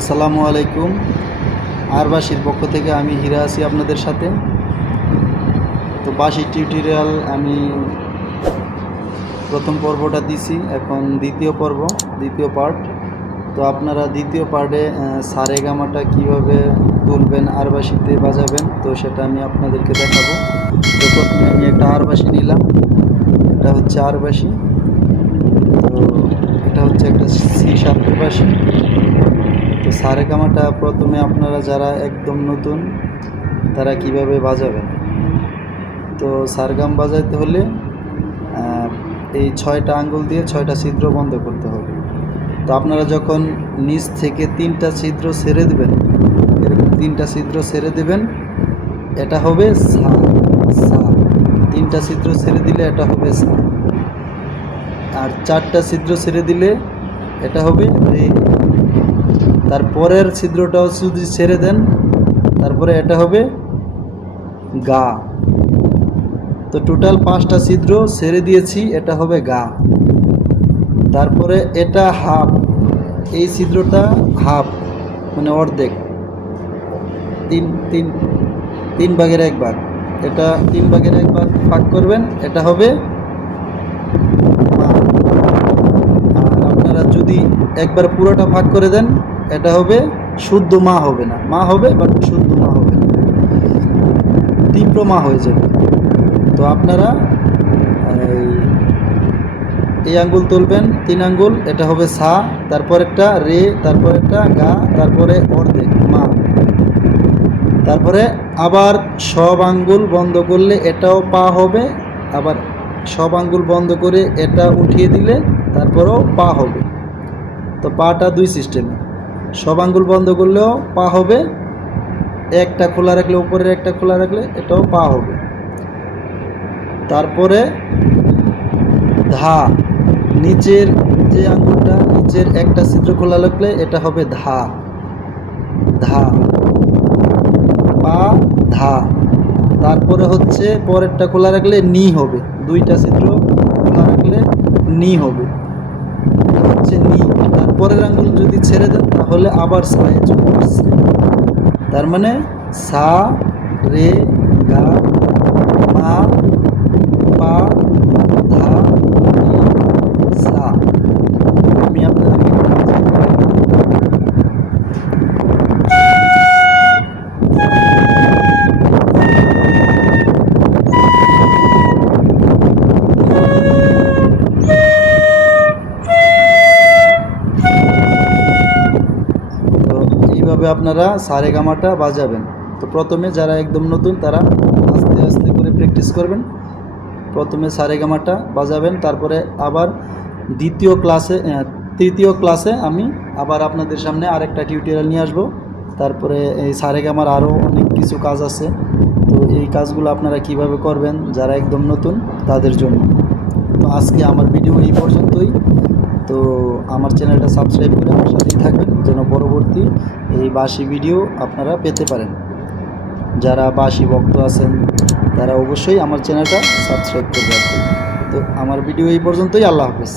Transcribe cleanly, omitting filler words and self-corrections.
আসসালামু আলাইকুম। আরবাসীর পক্ষ থেকে আমি হীরা আছি আপনাদের সাথে। তো বাঁশি টিউটোরিয়াল আমি প্রথম পর্বটা দিছি, এখন দ্বিতীয় পার্ট। তো আপনারা দ্বিতীয় পার্টে সারেগামাটা কিভাবে তুলবেন, আরবাসিতে বাজাবেন, তো সেটা আমি আপনাদেরকে দেখাবো। তো প্রথমে আমি একটা আরবাসি নিলাম, এটা হচ্ছে আরবাসি। তো এটা হচ্ছে একটা C7 বাঁশি। তো সারেগামাটা প্রথমে আপনারা যারা একদম নতুন তারা কিভাবে বাজাবেন, তো সারগাম বাজাইতে হলে এই 6টা আঙ্গুল দিয়ে 6টা ছিদ্র বন্ধ করতে হবে। তো আপনারা যখন নিচ থেকে 3টা ছিদ্র ছেড়ে দেবেন, এরকম 3টা ছিদ্র ছেড়ে দেবেন, এটা হবে সা সা। 3টা ছিদ্র ছেড়ে দিলে এটা হবে সা। আর 4টা ছিদ্র ছেড়ে দিলে এটা হবে রে। তারপরের ছিদ্রটাও যদি ছেড়ে দেন, তারপরে এটা হবে গা। তো টোটাল 5টা ছিদ্র ছেড়ে দিয়েছি, এটা হবে গা। তারপরে এটা হাফ, এই ছিদ্রটা হাফ মানে অর্ধেক, তিন ভাগের এক ভাগ। এটা 3 ভাগের 1 ভাগ ভাগ করবেন, এটা হবে মা। আর আপনারা যদি একবার পুরোটা ভাগ করে দেন, এটা হবে শুদ্ধ মা হবে না, মা হবে বাট শুদ্ধ মা হবে না, তীব্র মা হয়ে যাবে। তো আপনারা এই আঙ্গুল তুলবেন 3 আঙ্গুল, এটা হবে সা, তারপর একটা রে, তারপর একটা গা, তারপরে অর্ধেক মা। তারপরে আবার সব আঙ্গুল বন্ধ করলে এটাও পা হবে, আবার সব আঙ্গুল বন্ধ করে এটা উঠিয়ে দিলে তারপরেও পা হবে। তো পাটা 2 সিস্টেমে, সব আঙ্গুল বন্ধ করলেও পা হবে, একটা খোলা রাখলে, উপরের একটা খোলা রাখলে এটাও পা হবে। তারপরে ধা, নিচের যে আঙ্গুলটা, নিচের একটা ছিদ্র খোলা রাখলে এটা হবে ধা ধা পা ধা। তারপরে হচ্ছে পরেরটা খোলা রাখলে নি হবে, 2টা ছিদ্র খোলা রাখলে নি হবে, এটা হচ্ছে নি। তারপরের আঙ্গুল যদি ছেড়ে দেন তাহলে আবার সায়ে চলে আসছে। তার মানে সা রে গা মা পা ধা সা। আমি আপনাদেরকে এইভাবে আপনারা সারেগামাটা বাজাবেন। তো প্রথমে যারা একদম নতুন তারা আস্তে আস্তে করে প্র্যাকটিস করবেন, প্রথমে সারেগামাটা বাজাবেন। তারপরে আবার তৃতীয় ক্লাসে আমি আবার আপনাদের সামনে আরেকটা টিউটোরিয়াল নিয়ে আসবো। তারপরে এই সারেগামার আরও অনেক কিছু কাজ আছে, তো এই কাজগুলো আপনারা কিভাবে করবেন যারা একদম নতুন তাদের জন্য। তো আজকে আমার ভিডিও এই পর্যন্তই। তো আমার চ্যানেলটা সাবস্ক্রাইব করে আমার সাথেই থাকবেন, যেন পরবর্তী এই বাঁশি ভিডিও আপনারা পেতে পারেন। যারা বাঁশি ভক্ত আছেন তারা অবশ্যই আমার চ্যানেলটা সাবস্ক্রাইব করে রাখবেন। তো আমার ভিডিও এই পর্যন্তই। আল্লাহ হাফেজ।